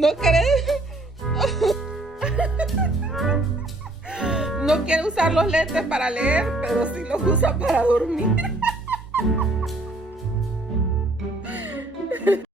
No quiere, no quiere usar los lentes para leer, pero sí los usa para dormir.